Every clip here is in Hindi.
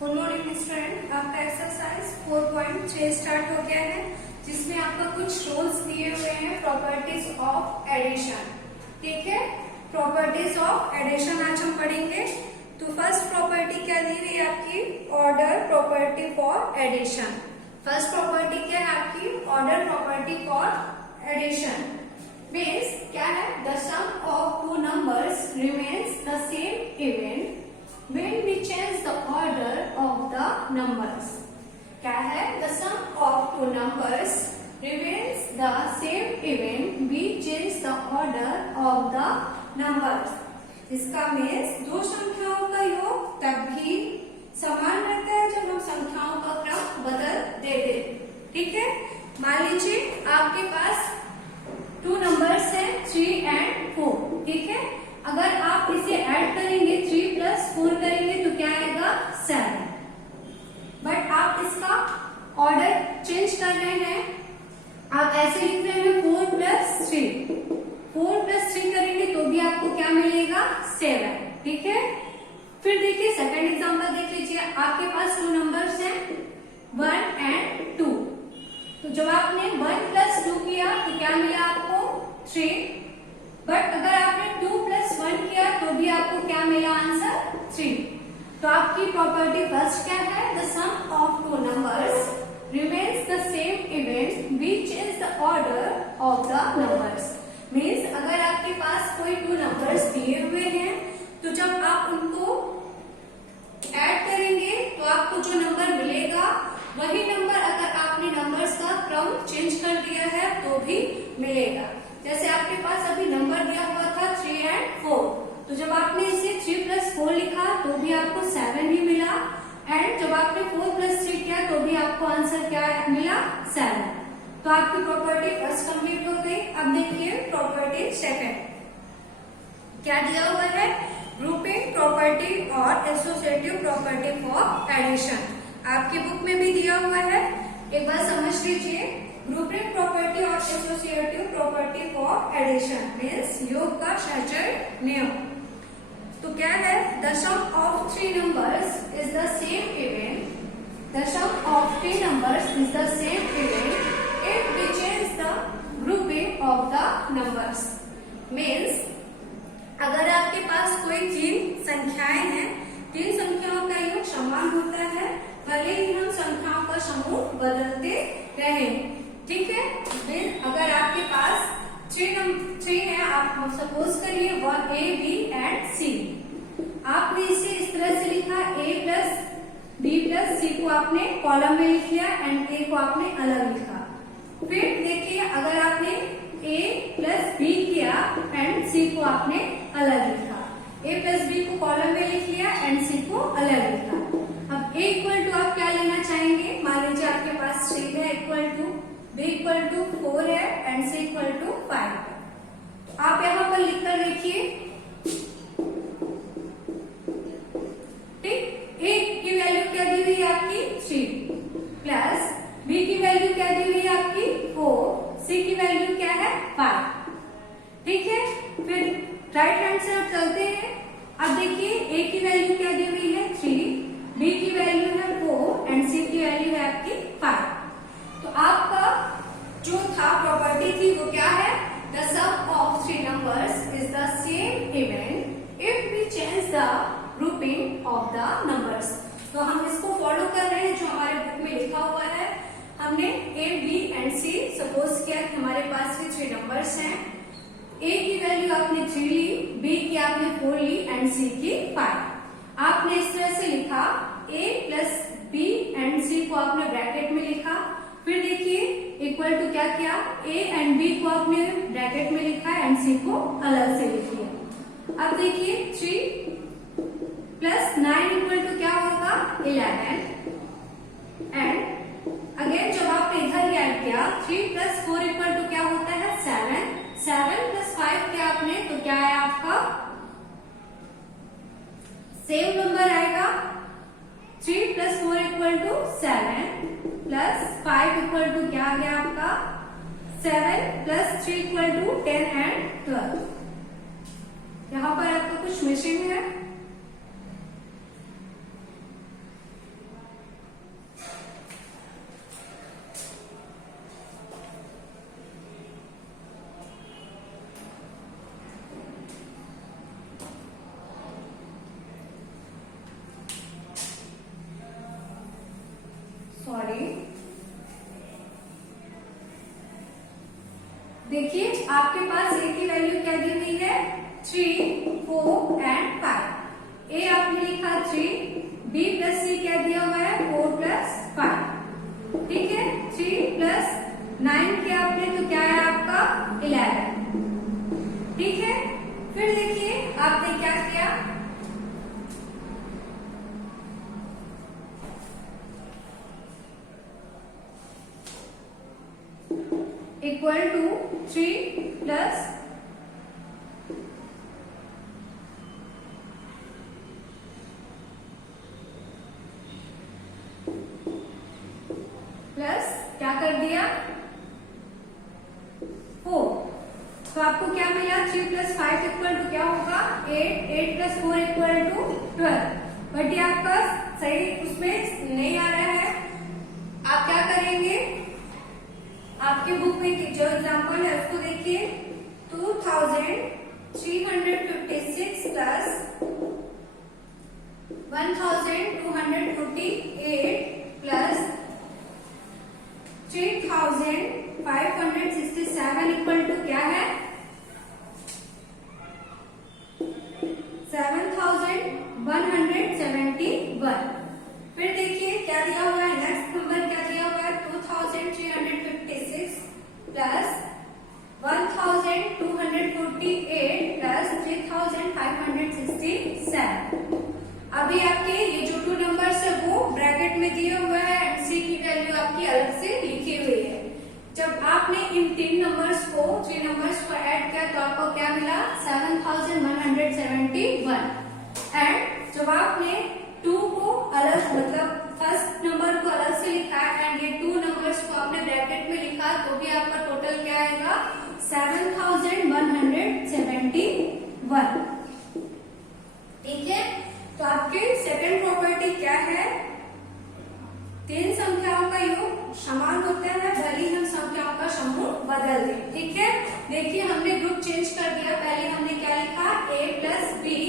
Good morning student. आपका एक्सरसाइज 4.6 स्टार्ट हो गया है, जिसमें आपका कुछ रूल्स दिए हुए हैं प्रॉपर्टीज ऑफ एडिशन। ठीक है, प्रॉपर्टीज ऑफ एडिशन आज हम पढ़ेंगे। तो फर्स्ट प्रॉपर्टी क्या दी हुई है आपकी? Order property for addition. First property क्या है आपकी? Order property for addition means क्या है? The sum of two numbers remains the same even when we change the order of the numbers। क्या है? The sum of two numbers remains the same even we change the order of the numbers। इसका मीन्स दो संख्याओं का योग तब भी समान रहता है जब हम संख्याओं का क्रम बदल देते। ठीक है, मान लीजिए आपके पास टू नंबर्स है 3 and 4। ठीक है, अगर आप इसे ऐड करेंगे 3 + 4 करेंगे तो क्या आएगा? 7। बट आप इसका ऑर्डर चेंज कर रहे हैं, आप ऐसे लिख रहे हैं 4 + 3। 4 + 3 करेंगे तो भी आपको क्या मिलेगा? 7। ठीक है, फिर देखिए सेकंड एग्जांपल देख लीजिए। आपके पास टू नंबर्स हैं 1 and 2। तो जब आपने 1 + 2 किया तो क्या मिला आपको? 3। बट अगर आपने 2 + 1 किया तो भी आपको क्या मिला? आंसर 3। तो आपकी प्रॉपर्टी फर्स्ट क्या है? The sum of two numbers remains the same even we change the order of the numbers. Means अगर आपके पास कोई टू नंबर्स दिए हुए हैं तो जब आप उनको ऐड करेंगे तो आपको जो नंबर मिलेगा वही नंबर अगर आपने नंबर्स का क्रम चेंज कर दिया है तो भी मिलेगा। जैसे आपके पास अभी नंबर दिया हुआ था 3 and 4, तो जब आपने इसे 3 + 4 लिखा तो भी आपको 7 ही मिला, एंड जब आपने 4 + 3 किया तो भी आपको आंसर क्या मिला? 7। तो आपकी प्रॉपर्टी फर्स्ट कंप्लीट हो गई। अब देखिए प्रॉपर्टी सेकंड क्या दिया हुआ है? ग्रुपिंग प्रॉपर्टी और एसोसिएटिव प्रॉपर्टी फॉर एडिशन। आपकी बुक में भी दिया हुआ है, एक बार समझ लीजिए। ग्रुपिंग प्रॉपर्टी और associative property for addition means योग का सहचर नियम। तो क्या है? The sum of three numbers is the same even. The sum of three numbers is the same even if we change the grouping of the numbers. Means अगर आपके पास कोई 3 संख्याएं हैं, 3 संख्याओं का योग समान होता है भले ही हम संख्याओं का समूह बदलते रहें। ठीक है, फिर अगर आपके पास 3 है, आप सपोज करिए A, B and C। आपने इसे इस तरह से लिखा A + B + C को आपने कॉलम में लिख लिया एंड A को आपने अलग लिखा। फिर देखिए अगर आपने A + B किया एंड C को आपने अलग लिखा, A + B को कॉलम में लिख लिया एंड C को अलग लिखा। अब A = आप क्या लेना चाहेंगे? मान लीजिए आपके पास 3 है, B = 4 है एंड C = 5। आप यहाँ पर लिखकर देखिए। ठीक, A की वैल्यू क्या दी हुई है आपकी? 3 प्लस B की वैल्यू क्या दी हुई है आपकी? 4, C की वैल्यू क्या है? 5। ठीक है, फिर राइट हैंड से आप चलते हैं। अब देखिए A की वैल्यू क्या दी हुई है? 3, B की वैल्यू है 4 एंड C की वैल्यू है आपकी 5। तो आपका जो था प्रॉपर्टी थी वो क्या है? The sum of three numbers is the same even if we change the grouping of the numbers. तो हम इसको फॉलो कर रहे हैं जो हमारे बुक में लिखा हुआ है। हमने A, B and C suppose किया कि हमारे पास भी 3 नंबर्स हैं। A की वैल्यू आपने 3 ली, B की आपने 4 ली एंड C की 5। आपने इस तरह से लिखा A + B एंड C को आपने ब्रैकेट में लिखा। फिर देखिए इक्वल टू क्या किया? A एंड B को आपने ब्रैकेट में लिखा एंड C को अलग से लिख लिया। अब देखिए 3 + 9 = क्या होगा? 11 एंड अगेन जब आपने इधर ऐड किया 3 + 4 = क्या होता है? 7। 7 + 5 किया आपने तो क्या है आपका? सेम नंबर आएगा। 3 + 4 = 7 प्लस 5 = क्या आ गया आपका? 7 + 3 = 10 and 12। यहाँ पर आपका कुछ मिसिंग है। देखिए आपके पास ए की वैल्यू क्या दी हुई है 3, 4 एंड 5। ए आपने लिखा 3, बी प्लस सी क्या दिया हुआ है 4 प्लस 5। ठीक है 3 प्लस 9 किया आपने तो क्या है आपका 11। ठीक है फिर देखिए आपने क्या किया इक्वल टू 3 प्लस क्या कर दिया 4। तो आपको क्या मिला 3 प्लस 5 इक्वल टू क्या होगा 8, 8 प्लस 4 इक्वल टू 12। बट ये आपका सही उसमें नहीं आ रहा है। आप क्या करेंगे आपके बुक में जो एग्जाम्पल है उसको देखिए 2356 प्लस 1248 प्लस 3567 इक्वल टू क्या है 7171। फिर देखिए क्या दिया हुआ है नेक्स्ट नंबर क्या दिया हुआ है 2356 प्लस 1248 प्लस 3567। अभी आपके ये जो 2 नंबर्स है वो ब्रैकेट में दिया हुआ है एंड सी की वैल्यू आपकी अलग से लिखी हुई है। जब आपने इन 3 नंबर्स को ऐड किया तो आपको क्या मिला 7171। एंड जब आपने 2 को अलग मतलब फर्स्ट नंबर को अलग से लिखा एंड ये 2 नंबर्स को आपने ब्रैकेट में लिखा तो भी आपका टोटल क्या आएगा 7171। ठीक है तो आपके सेकंड प्रॉपर्टी क्या है 3 संख्याओं का योग समान होता है भले ही हम संख्याओं का समूह बदल दें। ठीक है देखिए हमने ग्रुप चेंज कर दिया। पहले हमने क्या लिखा a प्लस बी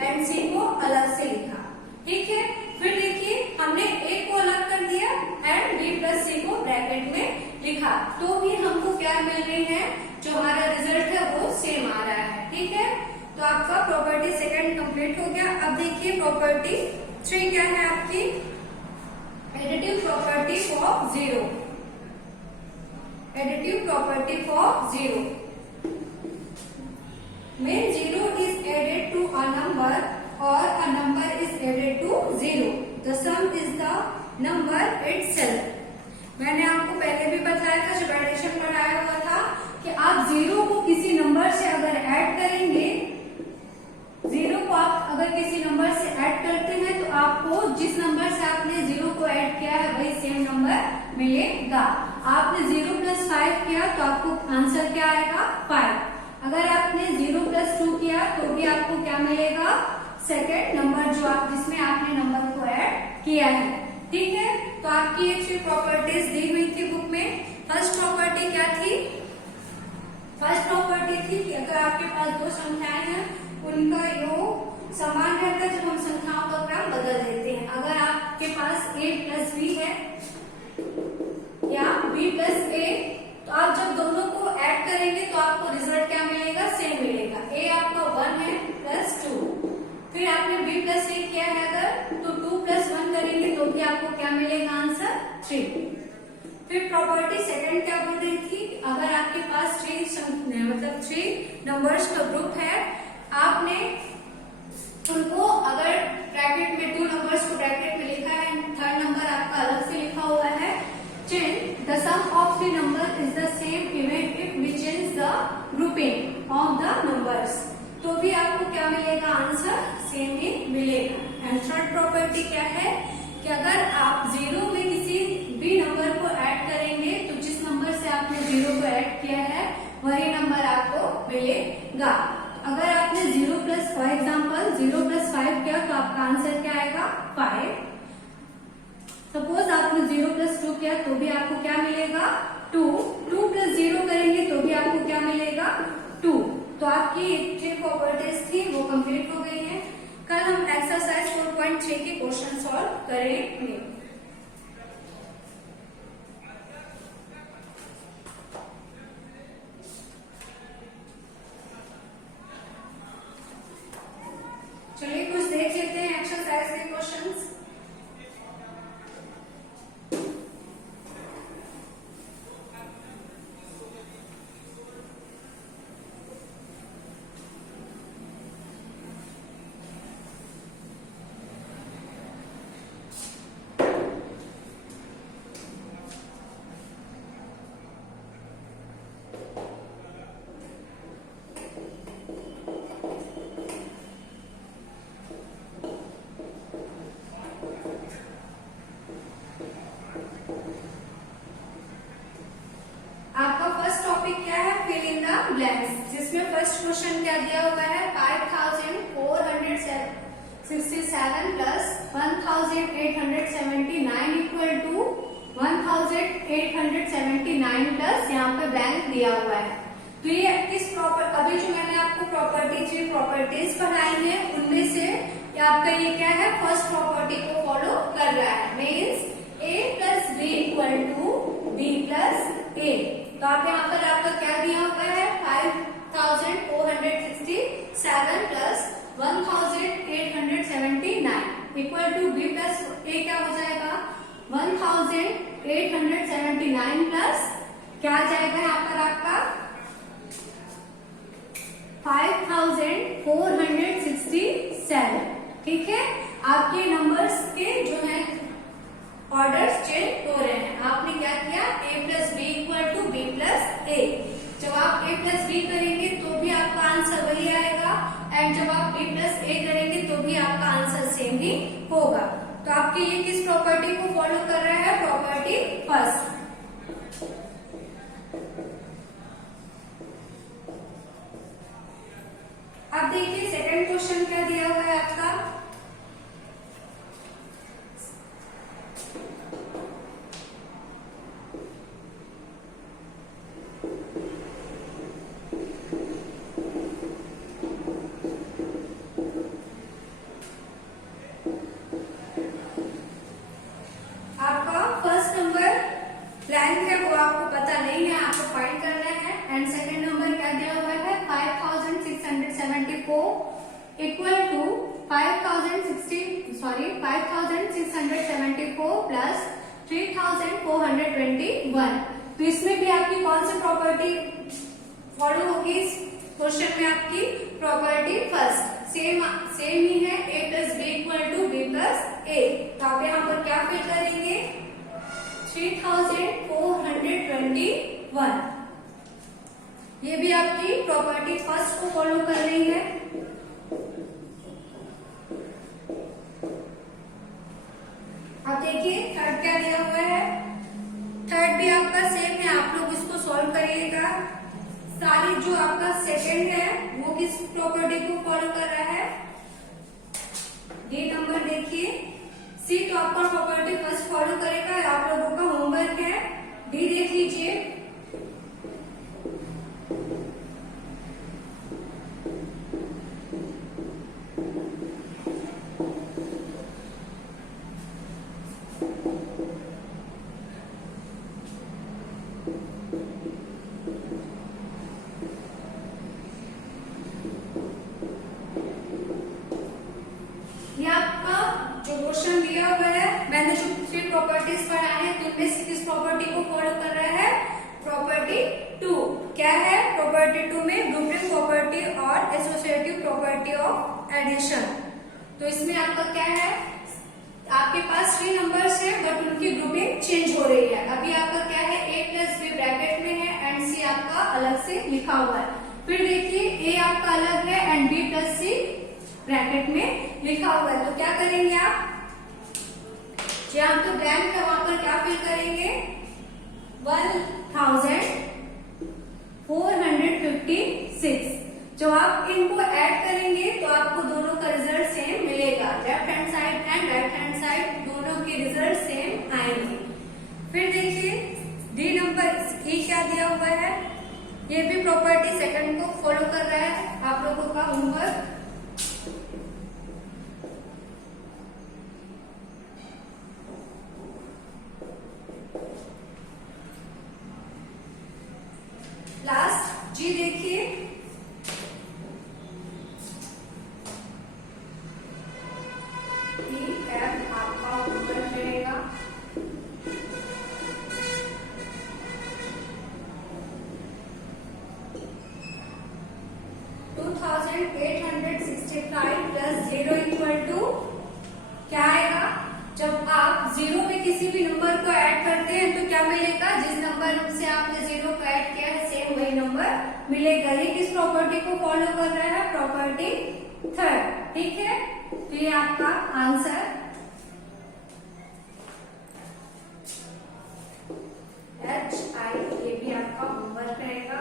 एंड सी को अलग से लिखा। ठीक है फिर देखिए हमने a को अलग कर दिया एंड b प्लस सी को ब्रैकेट में लिखा तो भी हमको क्या मिल रही है जो हमारा रिजल्ट है वो सेम आ रहा है। ठीक है तो आपका प्रॉपर्टी सेकंड कंप्लीट हो गया। अब देखिए प्रॉपर्टी 3 क्या है आपकी additive property for 0। Additive property for 0 में 0 is added to a number or a number is added to 0. The sum is the number itself. मैंने आपको पहले भी बताया था जब एडिशन पढ़ाया हुआ था कि आप 0 को किसी नंबर से अगर ऐड करेंगे 0 को आप अगर किसी नंबर से ऐड करते हैं तो आपको जिस नंबर से आपने 0 को ऐड किया है वही सेम नंबर मिलेगा। आपने 0 प्लस 5 किया तो आपको आंसर क्या आएगा 5। अगर आपने 0 प्लस 2 किया तो भी आपको क्या मिलेगा सेकेंड नंबर जो आप जिसमें आपने नंबर को ऐड किया है। ठीक है तो आपकी ये 3 प्रॉपर्टीज दी हुई थी बुक में। फर्स्ट प्रॉपर्टी क्या थी फर्स्ट प्रॉपर्टी थी कि अगर आपके पास 2 संख्याएं हैं उनका योग समान रहता है जब हम संख्याओं का क्रम बदल देते हैं। अगर आपके पास a प्लस बी है या b प्लस ए तो आप जब दोनों को ऐड करेंगे तो आपको रिजल्ट क्या मिलेगा सेम मिलेगा। a आपका 1 है प्लस 2 फिर आपने b प्लस ए किया है अगर तो 2 प्लस 1 करेंगे तो भी आपको क्या मिलेगा आंसर 3। फिर प्रॉपर्टी सेकंड क्या बोल रही थी अगर आपके पास 3 नंबर्स का ग्रुप है आपने उनको अगर ब्रैकेट में 2 नंबर्स को ब्रैकेट में लिखा है थर्ड नंबर आपका अलग से लिखा हुआ है change the sum of 3 number is the same even if we change the grouping of the numbers तो भी आपको क्या मिलेगा आंसर सेम ही मिलेगा। एंड थर्ड प्रॉपर्टी क्या है कि अगर आप 0 में किसी भी नंबर को ऐड करेंगे तो जिस नंबर से आपने 0 को ऐड किया है वही नंबर आपको मिलेगा। अगर आपने 0 प्लस फॉर एग्जाम्पल 0 प्लस 5 किया तो आपका आंसर क्या आएगा 5। सपोज आपने 0 प्लस 2 किया तो भी आपको क्या मिलेगा 2 प्लस 0 करेंगे तो भी आपको क्या मिलेगा 2। तो आपकी 3 प्रॉपर्टीज थी वो कंप्लीट हो गई है। कल हम एक्सरसाइज 4.3 के क्वेश्चन सॉल्व करेंगे। क्वेश्चन क्या दिया हुआ है 5467 प्लस 1879 इक्वल टू 1879 प्लस यहाँ पे ब्लैंक दिया हुआ है। तो ये किस अभी जो मैंने आपको प्रॉपर्टीज पढ़ाई है उनमें से आपका ये क्या है फर्स्ट प्रॉपर्टी को फॉलो कर रहा है, means a plus B equal to B plus A. तो आप यहाँ पर आपका क्या दिया हुआ है 5467 plus 1879 equal to B plus A क्या हो जाएगा 1879 प्लस क्या आ जाएगा यहाँ पर आपका 5467। ठीक है, आपके नंबर्स के जो है ऑर्डर्स चेंज हो रहे हैं। आपने क्या किया a plus B equal to B plus A. जब आप a प्लस बी करेंगे तो भी आपका आंसर वही आएगा एंड जब आप b प्लस ए करेंगे तो भी आपका आंसर सेम ही होगा। तो आपके ये किस प्रॉपर्टी को फॉलो कर रहा है प्रॉपर्टी फर्स्ट। अब देखिए सेकंड क्वेश्चन क्या दिया हुआ है आपका फर्स्ट नंबर ब्लैंक है वो आपको पता नहीं है, आपको फाइंड करना है एंड सेकंड नंबर क्या दिया हुआ है 5674 इक्वल टू 5674 प्लस 3421। तो इसमें भी आपकी कौन सी प्रॉपर्टी फॉलो होगी इस क्वेश्चन में आपकी प्रॉपर्टी फर्स्ट सेम ही है a plus B equal to B plus A. तो आप यहाँ पर क्या फिल करेंगे 3421। ये भी आपकी प्रॉपर्टी फर्स्ट को फॉलो कर रही है। अब देखिए थर्ड क्या दिया हुआ है, थर्ड भी आपका सेम है, आप लोग इसको सॉल्व करिएगा। सारी जो आपका सेकंड है वो किस प्रॉपर्टी को फॉलो कर रहा है डी नंबर देखिए सी तो आपका प्रॉपर्टी फर्स्ट फॉलो करेगा। आप लोगों का होमवर्क है डी देख लीजिए। मैंने जो थ्री प्रॉपर्टीज पढ़ाए हैं उनमें से किस प्रॉपर्टी को फॉलो कर रहा है प्रॉपर्टी 2। क्या है प्रॉपर्टी 2 में ग्रुपिंग प्रॉपर्टी और एसोसिएटिव प्रॉपर्टी ऑफ एडिशन। तो इसमें आपका क्या है आपके पास 3 नंबर्स है बट उनकी ग्रुपिंग चेंज हो रही है। अभी आपका क्या है a प्लस बी ब्रैकेट में है एंड सी आपका अलग से लिखा हुआ है। फिर देखिए a आपका अलग है and b plus C bracket में लिखा हुआ है। तो क्या करेंगे आप जहां तो ब्लैंक है वहां पर क्या फिल करेंगे 1456। जब आप इनको ऐड करेंगे तो आपको दोनों का रिजल्ट सेम मिलेगा। Left hand side and right hand side दोनों के रिजल्ट सेम आएंगे। फिर देखिए डी नंबर ई क्या दिया हुआ है, ये भी प्रॉपर्टी सेकंड को फॉलो कर रहा है। आप लोगों का होमवर्क लास्ट जी देखिए आपका ऊपर रहेगा 2865 प्लस 0 इक्वल टू क्या आएगा। जब आप 0 में किसी भी नंबर को ऐड करते हैं तो क्या मिलेगा, जिस नंबर से आपने 0 को ऐड किया है सेम वही नंबर मिलेगा। ये किस प्रॉपर्टी को फॉलो कर रहा है प्रॉपर्टी थर्ड। ठीक है, तो ये आपका आंसर HI ये भी आपका होमवर्क रहेगा।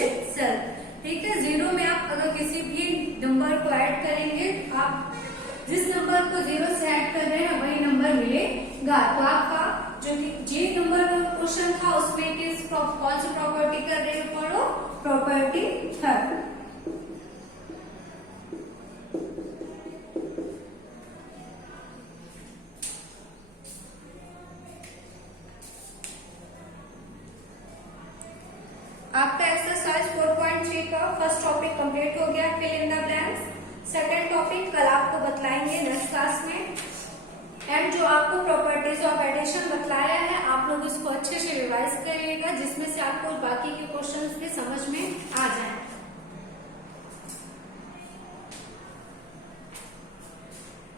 itself। ठीक है, 0 में आप अगर किसी भी नंबर को ऐड करेंगे, आप जिस नंबर को 0 से ऐड कर रहे हैं वही नंबर मिलेगा। तो आपका जो जी नंबर क्वेश्चन था उसमें कौन सी प्रॉपर्टी कर रहे हैं, पढ़ो प्रॉपर्टी थर्ड। आपका एक्सरसाइज 4.3 का फर्स्ट टॉपिक कंप्लीट हो गया, fill in the blanks. Second topic कल आपको बतलाएंगे नेक्स्ट क्लास में। एंड जो आपको प्रॉपर्टीज ऑफ एडिशन बतलाया है, आप लोग इसको अच्छे से रिवाइज करिएगा, जिसमें से आपको बाकी के क्वेश्चंस भी समझ में आ